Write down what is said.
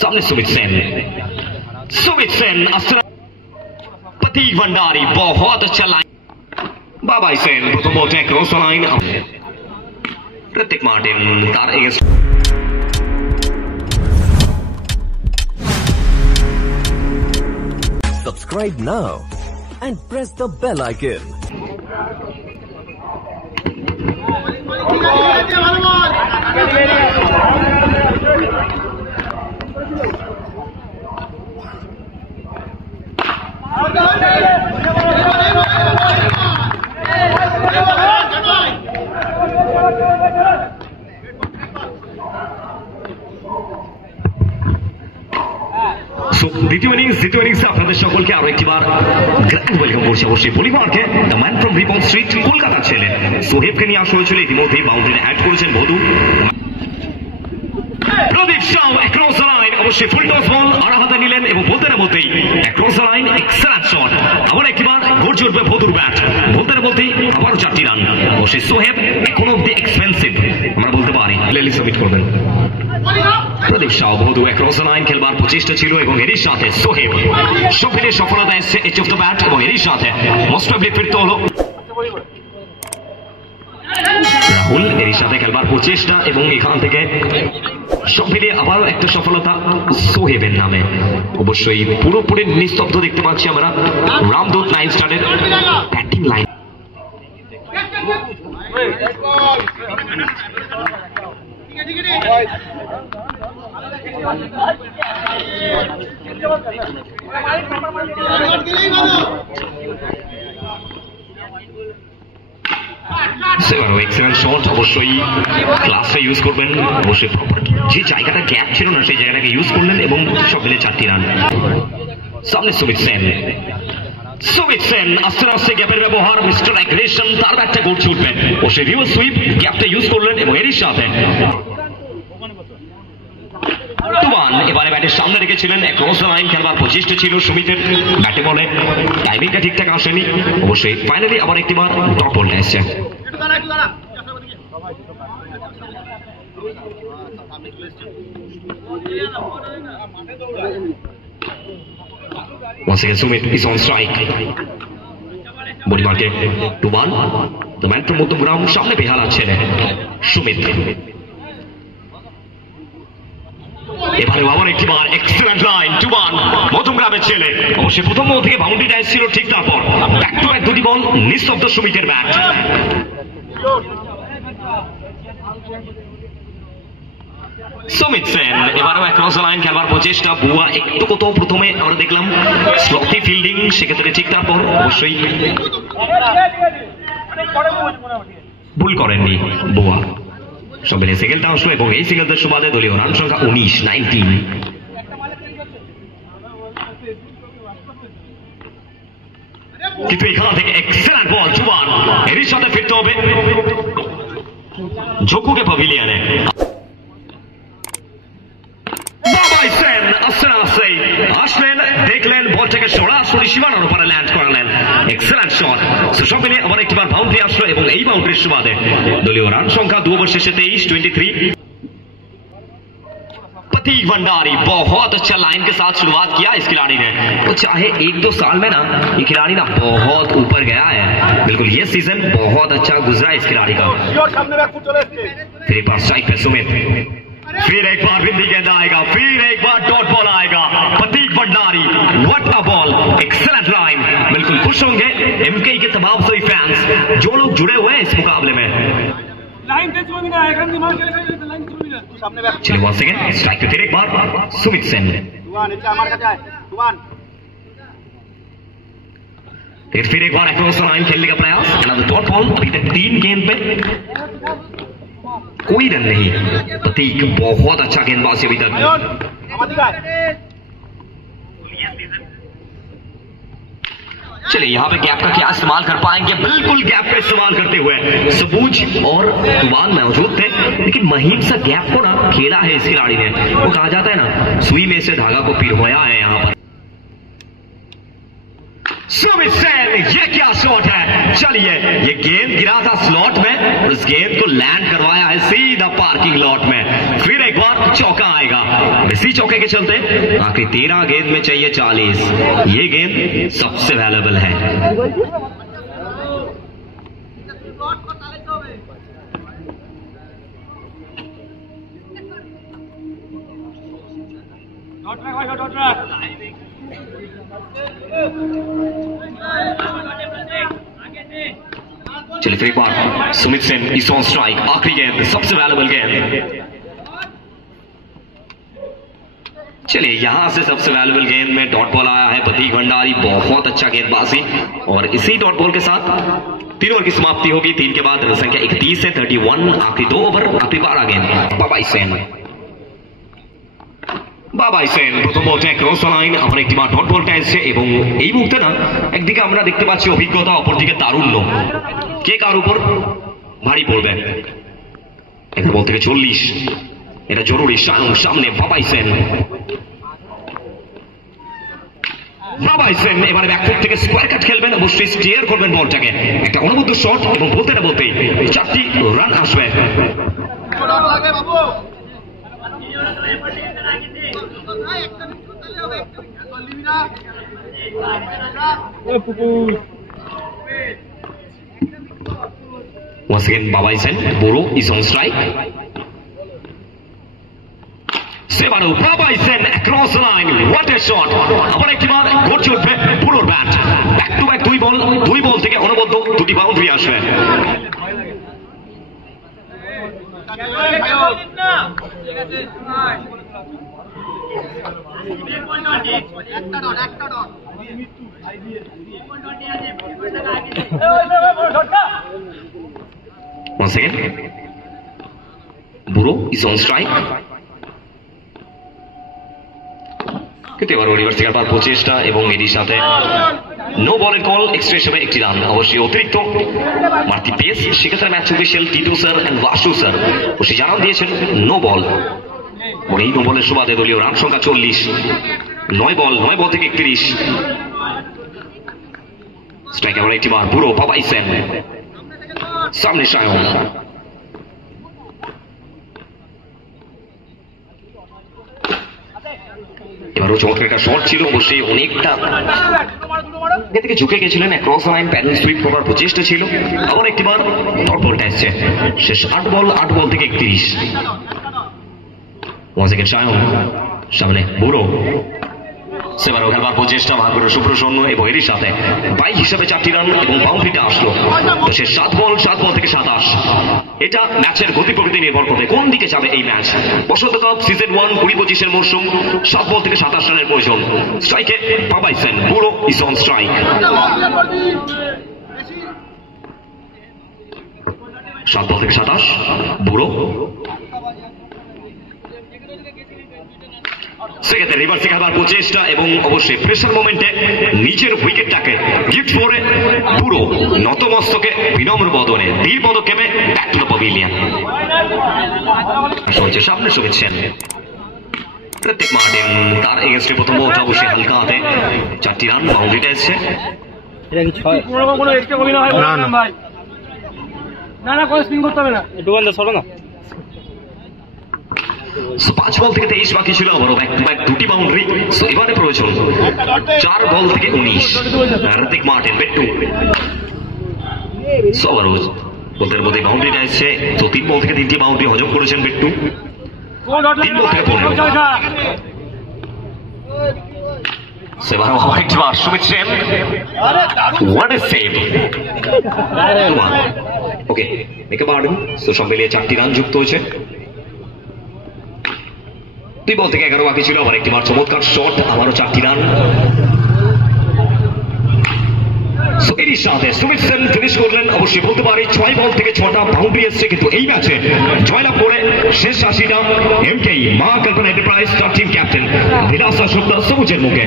सामने सुमित सेन प्रतीक भंडारी बहुत अच्छा लाइन बाबाई सेन प्रथम ball cross line Hrithik Martin तार against Subscribe now and press the bell icon. দ্বিতীয় ইনিংসে আপনাদের সকলকে আরো একটিবার গ্র্যান্ড ওয়েলকাম করছি অবশ্যই পরিবারকে। The man from Ripon street কলকাতার ছেলে সোহেবকে নিয়ে আসা হয়েছিল, ইতিমধ্যেই বাউন্ডারি অ্যাড করেছেন বধু। প্রদীপ শাহ অ্যাক্রস দ্য লাইন, অবশ্যই ফুল টস বল আর হাতে নিলেন এবং বলতে না বলতেই across the line excellent shot. আবার একটিবার গর্জে উঠবে বধুর ব্যাট, বলতে না বলতেই আবারও 4টি রান। অবশ্যই সোহেব এখন অব্দি এক্সপেন্সিভ আমরা বলতে পারি, লেলি সাবমিট করবেন। প্রদীপ শাহ বধু অ্যাক্রস দ্য লাইন খেলবার প্রচেষ্টা ছিল এবং এরই সাথে সোহেব সব মিলিয়ে সফলতা এসছে এজ অফ দ্য ব্যাট এবং এরই সাথে মোস্ট প্রবাবলি ফিরতে হলো রাহুল, এরই সাথে খেলবার প্রচেষ্টা এবং এখান থেকে সব মিলিয়ে আবারও একটা সফলতা সোহেবের নামে। অবশ্যই পুরোপুরি নিস্তব্ধ দেখতে পাচ্ছি আমরা রামদূত 9 স্টারের ব্যাটিং লাইন। এক্সেলেন্ট শট, অবশ্যই ক্লাসে ইউজ করবেন, অবশ্যই যে জায়গাটা গ্যাপ ছিল না সেই জায়গাটাকে ইউজ করলেন এবং সব মিলে 4টি রান। সামনে সুমিত সেন আস্তে আস্তে গ্যাপের ব্যবহার, মিস্টার অ্যাগ্রেশন তার ব্যাটটা গড়ছে উঠবেন, ও সে রিভার্স সুইপ গ্যাপটা ইউজ করলেন এবং এরই সাথে টুবান এবারে ব্যাটের সামনে রেখেছিলেন, ক্রস লাইন খেলবার প্রচেষ্টা ছিল সুমিতের ব্যাটে বলে, টাইমিংটা ঠিকঠাক আসেনি। অবশ্যই ফাইনালি আবার একটিবার ডট বলটা এসছে। Once again, Sumit is on strike. Body market, Tuban. The man from Muthugram, সামনে বেহাল আছে সুমিত। এবারে আবার একটিবার এক্সেলেন্ট লাইন টুবান মধুমগ্রামের ছেলে, অবশ্যই প্রথম বল থেকে বাউন্ডারিটা এসেছিল ঠিক তারপর ব্যাক টু ব্যাক 2টি বল, নিস্তব্ধ সুমিতের ব্যাট। সুমিত সেন এবারেও অ্যাক্রস দ্য লাইন খেলবার প্রচেষ্টা, বুয়া একটু কোথাও প্রথমে আমরা দেখলাম স্লথি ফিল্ডিং, সেক্ষেত্রে ঠিক তারপর অবশ্যই ভুল করেননি বুয়া। সব মিলে সিঙ্গেলটা আসলো এবং এই সিঙ্গেলটার সুবাদে দলীয় রান সংখ্যা 19 কিন্তু এখান থেকে এক্সেলেন্ট বল টুবান, এরই সাথে ফিরতে হবে ঝোকুকে প্যাভিলিয়নে। বাবাই সেন আস্তে আস্তে আসলেন, দেখলেন বলটাকে সরাসরি সীমানার উপরে ল্যান্ড করালেন, এক্সেলেন্ট শট। সব মিলিয়ে আবার একটিবার বাউন্ডারি আসলো এবং এই বাউন্ডারির সুবাদে দলীয় রান সংখ্যা 2 ওভার শেষে 23। प्रतीक भंडारी बहुत अच्छा लाइन के साथ शुरुआत किया इस खिलाड़ी ने, तो चाहे 1-2 साल में ना ये खिलाड़ी ना बहुत ऊपर गया है, बिल्कुल ये सीजन बहुत अच्छा गुजरा इस खिलाड़ी का। फिर एक बार स्ट्राइक पे सुमित, फिर एक बार बिंदी गेंद आएगा, फिर एक बार डॉट बॉल आएगा। Prateek Bhandari what a ball, excellent line. बिल्कुल खुश होंगे एमके के तमाम सभी फैंस जो लोग जुड़े हुए हैं इस मुकाबले में। चलिए वंस अगेन स्ट्राइक पे फिर एक बार सुमित सेन, फिर एक बार अक्रॉस लाइन खेलने का प्रयास, डॉट बॉल। अभी तक 3 गेंद पे कोई रन नहीं। प्रतीक बहुत अच्छा गेंदबाज अभी तक। चलिए यहाँ पे गैप का क्या इस्तेमाल कर पाएंगे, बिल्कुल गैप का इस्तेमाल करते हुए सबूज और तुबान मौजूद थे, लेकिन महीन सा गैप को ना खेला है इस खिलाड़ी ने। वो कहा जाता है ना सुई में से धागा को पिरोया है यहाँ पर। सुमित सेन ये क्या शॉट है। चलिए ये गेंद गिरा था स्लॉट में और इस गेंद को लैंड करवाया है सीधा पार्किंग लॉट में। फिर एक बार चौका आएगा। इसी चौके के चलते आखिरी 13 गेंद में चाहिए 40। ये गेंद सबसे वैल्यूएबल है। चलिए फिर एक बार Sumit Sen is on strike. आखिरी गेंद सबसे वैल्यूएबल गेंद। चलिए यहां से सबसे वैल्यूएबल गेंद में डॉट बॉल आया है प्रतीक भंडारी। बहुत अच्छा गेंदबाजी और इसी डॉट बॉल के साथ 3 ओवर की समाप्ति होगी। 3 के बाद रन संख्या 31 है 31। आखिरी 2 ओवर आखिरी 12 गेंद। बाबाई सेन প্রথম বলটা ক্রস লাইন আবার একটি বার ডট বলটা এসেছে এবং এই মুহূর্তে না একদিকে আমরা দেখতে পাচ্ছি অভিজ্ঞতা, অপরদিকে তারুণ্য। কে কার উপর ভারী পড়বে। একটা বল থেকে 40, এটা জরুরি। সামনে বাবাই সেন এবারে ব্যাকফুট থেকে স্কোয়ার কাট খেলবেন, অবশ্যই স্টিয়ার করবেন বলটাকে। একটা অনবদ্য শট এবং বলতে না বলতেই 4টি রান আসবে। Once again, Babai Sen, Boro is on strike. Sevaro, Babai Sen across the line. What a shot! আবার একটি বার গড়ছে উঠবে পুরোর ব্যাট। ব্যাক টু ব্যাক দুই বল থেকে অনবদ্য 2টি বাউন্ডারি আসবে। Once again, Buro is on strike. কিন্তু এবার রিভার্স থেকে আবার প্রচেষ্টা এবং এর সাথে নো বলের কল, এক্সট্রা হিসেবে একটি রান। অবশ্যই অতিরিক্ত মারতি পেস, সেক্ষেত্রে match official Titu sir and Basu sir অবশ্যই জানান দিয়েছেন নো বল। এবং এই নো বলের সুবাদে দলীয় রান সংখ্যা 40। 9 বল থেকে 31। স্ট্রাইক আবার একটি বার বুড়ো বাবাই সেন। সামনে সায়ন, এবারও চমৎকার একটা শট ছিল। অবশ্যই অনেকটা আগে থেকে ঝুঁকে গেছিলেন। ক্রস লাইন প্যাডেল সুইপ করার প্রচেষ্টা ছিল। আবার একটি বার ডট বলটা এসছে। শেষ 8 বল থেকে 31। Once again সায়ন, সামনে বুড়ো। সেবারও খেলবার প্রচেষ্টা, ভাগ্য সুপ্রসন্ন এবং এরই সাথে 22 হিসাবে 4টি রান এবং বাউন্ডারিটা আসলো। তো সে 7 বল থেকে 27। এটা ম্যাচের গতি প্রকৃতি নির্ভর করবে কোন দিকে যাবে এই ম্যাচ। বসন্ত কাপ সিজন 1 20-25 মৌসুম 7 বল থেকে 27 রানের প্রয়োজন। স্ট্রাইকে বাবাই সেন, বুড়ো ইজ অন স্ট্রাইক। 7 বল থেকে 27 বুড়ো। সেক্ষেত্রে রিভার্সে খেলবার প্রচেষ্টা এবং অবশ্যই প্রেসার মোমেন্টে নিজের উইকেটটাকে গিফট করে পুরো নতমস্তকে বিনম্র বদনে ধীর পদক্ষেপে ব্যাক টু দ্য প্যাভিলিয়ন। সামনে শুভেচ্ছেন প্রত্যেক মার্টিন, তার এগেন্স্টে প্রথম বলটা অবশ্যই হালকা হাতে 4টি রান, বাউন্ডারিটা এসছে। সো 5 বল থেকে 23 বাকি ছিল। আবারও ব্যাক টু ব্যাক 2টি বাউন্ডারি। সো এবারে প্রয়োজন 4 বল থেকে 19। ঋতিক মার্টিন বেট্টু। সো আবারও বলতের মধ্যে বাউন্ডারিটা এসছে। তো 3 বল থেকে 3টি বাউন্ডারি হজম করেছেন বেট্টু। 3 বল থেকে 15। সেবারও একটি বার Sumit Sen. What a save. Okay make a partner. So সব মিলিয়ে 4টি রান যুক্ত হয়েছে। 2 বল থেকে 11 বাকি ছিল। আবার একটি বার চমৎকার শট, আবারও 4টি রান। এরই সাথে সুমিত সেন ফিনিশ করলেন। অবশ্যই বলতে পারি 6 বল থেকে 6টা বাউন্ডারি এসছে। কিন্তু এই ম্যাচে জয়লাভ করে শেষ 80টা এমকেই মা কল্পনা enterprise team captain Vilas Shukla সবুজের মুখে।